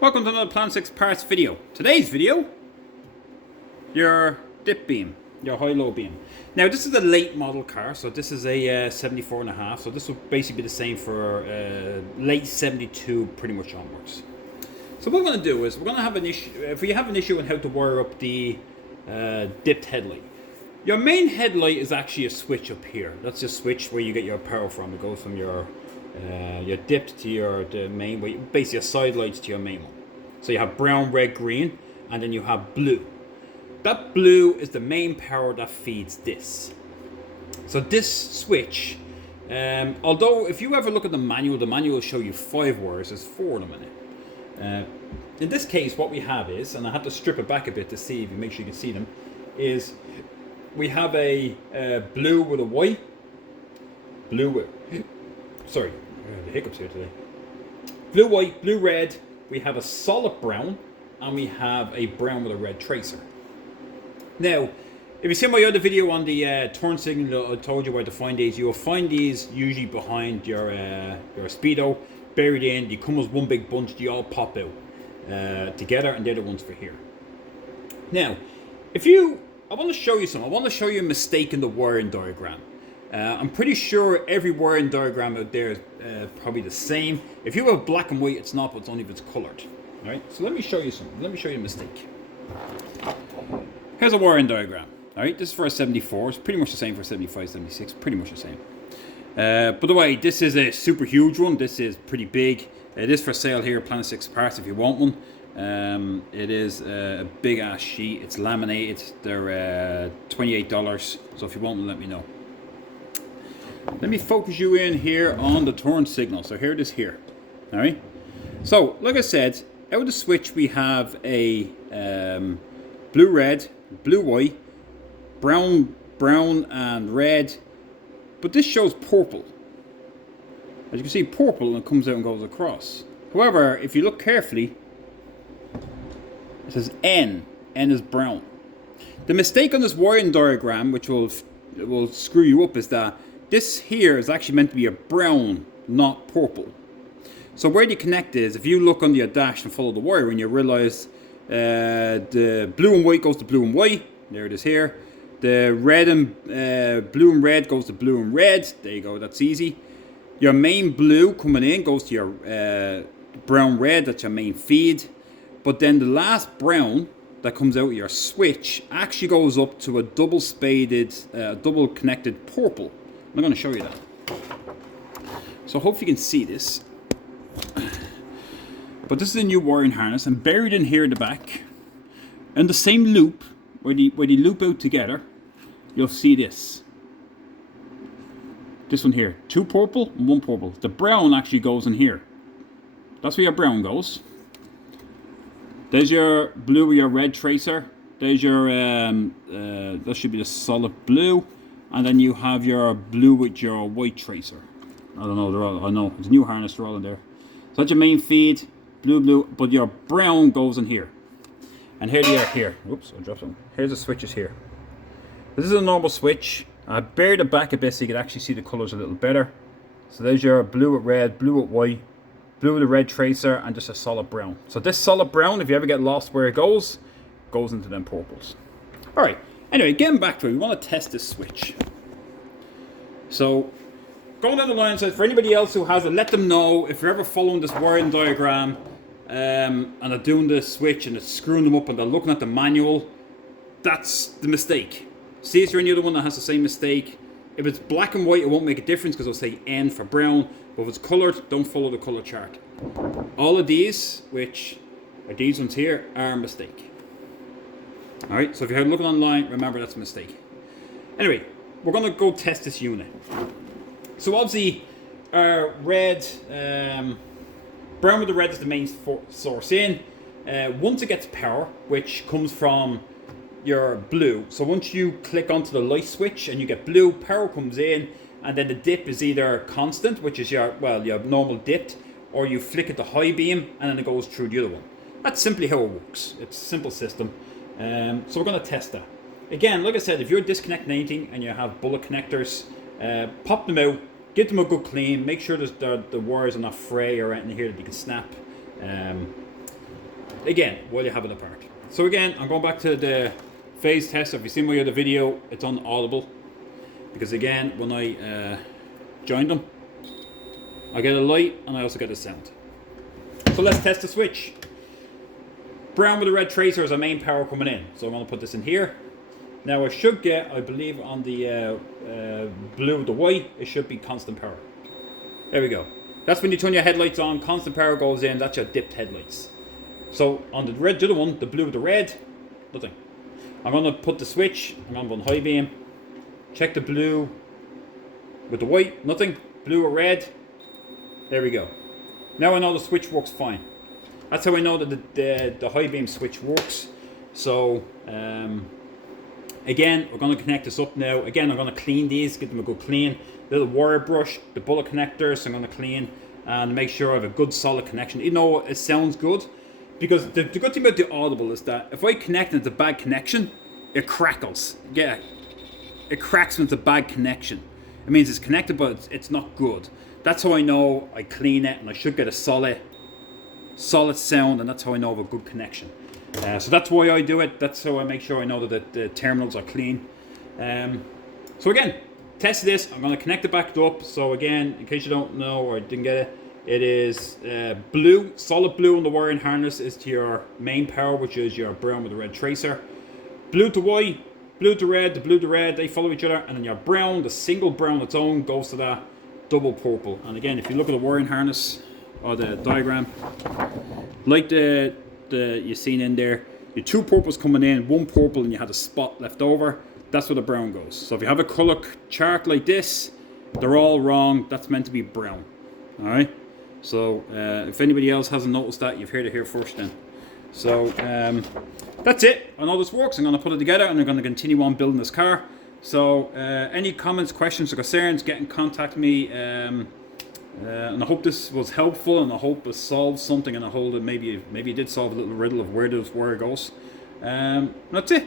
Welcome to another Tr6 parts video. Today's video, your dip beam, your high-low beam. Now this is a late model car, so this is a 74.5, so this will basically be the same for late 72 pretty much onwards. So what we're going to do is, we're going to have an issue, if we have an issue on how to wire up the dipped headlight. Your main headlight is actually a switch up here. That's a switch where you get your power from. It goes from your dipped to the main, basically your side lights to your main one. So you have brown, red, green, and then you have blue. That blue is the main power that feeds this. So this switch, although if you ever look at the manual will show you 5 wires. There's 4 of them in it. In this case, what we have is, and I had to strip it back a bit to see if you make sure you can see them, is we have a blue with a white, blue with, sorry, the hiccups here today. Blue, white, blue, red. We have a solid brown, and we have a brown with a red tracer. Now, if you see my other video on the turn signal, I told you where to find these. You will find these usually behind your speedo, buried in. They come as one big bunch. They all pop out together, and they're the ones for here. Now, I want to show you something. I want to show you a mistake in the wiring diagram. I'm pretty sure every wiring diagram out there is probably the same. If you have black and white, it's not, but it's only if it's colored. All right, so let me show you something. Let me show you a mistake. Here's a wiring diagram. All right, this is for a 74. It's pretty much the same for 75, 76. Pretty much the same. By the way, this is a super huge one. This is pretty big. It is for sale here at Tr6 Parts if you want one. It is a big ass sheet. It's laminated. They're $28. So if you want one, let me know. Let me focus you in here on the turn signal. So here it is here. All right. So like I said, out of the switch we have a blue red, blue white, brown and red, but this shows purple. As you can see, purple, and it comes out and goes across. However, if you look carefully, it says N. N is brown. The mistake on this wiring diagram, which will screw you up, is that this here is actually meant to be a brown, not purple. So where the connect is, if you look on your dash and follow the wiring, you realize the blue and white goes to blue and white. There it is here. The red and blue and red goes to blue and red. There you go, that's easy. Your main blue coming in goes to your brown red, that's your main feed. But then the last brown that comes out of your switch actually goes up to a double spaded, double connected purple. I'm going to show you that. So hopefully you can see this. But this is a new wiring harness, and buried in here in the back, in the same loop, where they loop out together, you'll see this. This one here. 2 purple and 1 purple. The brown actually goes in here. That's where your brown goes. There's your blue with your red tracer. There's your, that should be the solid blue. And then you have your blue with your white tracer. I don't know, they're all, I know, it's a new harness, they're all in there. So that's your main feed, blue, but your brown goes in here. And here they are here. Oops, I dropped some. Here's the switches here. This is a normal switch. I buried it back a bit so you can actually see the colors a little better. So there's your blue with red, blue with white, blue with a red tracer, and just a solid brown. So this solid brown, if you ever get lost where it goes into them purples. All right. Anyway, getting back to it, we want to test this switch. So, going down the line, so for anybody else who has it, let them know if you're ever following this wiring diagram and they're doing this switch and it's screwing them up and they're looking at the manual, that's the mistake. See if you're any other one that has the same mistake. If it's black and white, it won't make a difference because it'll say N for brown. But if it's colored, don't follow the color chart. All of these, which are these ones here, are a mistake. Alright, so if you're looking online, remember that's a mistake. Anyway, we're going to go test this unit. So obviously, our red, brown with the red is the main source in. Once it gets power, which comes from your blue, so once you click onto the light switch and you get blue, power comes in, and then the dip is either constant, which is your normal dipped, or you flick it to high beam, and then it goes through the other one. That's simply how it works. It's a simple system. So we're going to test that. Again, like I said, if you're disconnecting anything and you have bullet connectors, pop them out, give them a good clean, make sure the wires are not fray or anything here that you can snap. again, while you have it apart. So again, I'm going back to the phase test. If you've seen my other video, it's unaudible. Because again, when I join them, I get a light and I also get a sound. So let's test the switch. Brown with the red tracer is our main power coming in. So I'm going to put this in here. Now I should get, I believe on the blue with the white, it should be constant power. There we go. That's when you turn your headlights on, constant power goes in, that's your dipped headlights. So on the red, the other one, the blue with the red, nothing. I'm going to put the switch, I'm going to put high beam, check the blue with the white, nothing. Blue or red, there we go. Now I know the switch works fine. That's how I know that the high beam switch works. So again, we're going to connect this up now. Again, I'm going to clean these, give them a good clean. Little wire brush, the bullet connectors, I'm going to clean and make sure I have a good solid connection. Even though it sounds good, because the good thing about the audible is that if I connect and it's a bad connection, it crackles. Yeah, it cracks when it's a bad connection. It means it's connected, but it's not good. That's how I know I clean it, and I should get a solid sound, and that's how I know I have a good connection. So that's why I do it. That's how I make sure I know that the terminals are clean. So again, test this. I'm going to connect it back up. So again, in case you don't know or didn't get it, it is blue, solid blue on the wiring harness is to your main power, which is your brown with the red tracer. Blue to white, blue to red, the blue to red, they follow each other. And then your brown, the single brown on its own, goes to that double purple. And again, if you look at the wiring harness or the diagram, like the you've seen in there, your two purples coming in, one purple, and you had a spot left over. That's where the brown goes. So if you have a color chart like this, they're all wrong. That's meant to be brown. All right. So if anybody else hasn't noticed that, you've heard it here first then. So that's it. I know this works. I'm going to put it together and I'm going to continue on building this car. So any comments, questions or concerns, get in contact with me. And I hope this was helpful, and I hope it solved something, and I hope that maybe it did solve a little riddle of where it goes. That's it.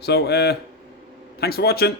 So thanks for watching.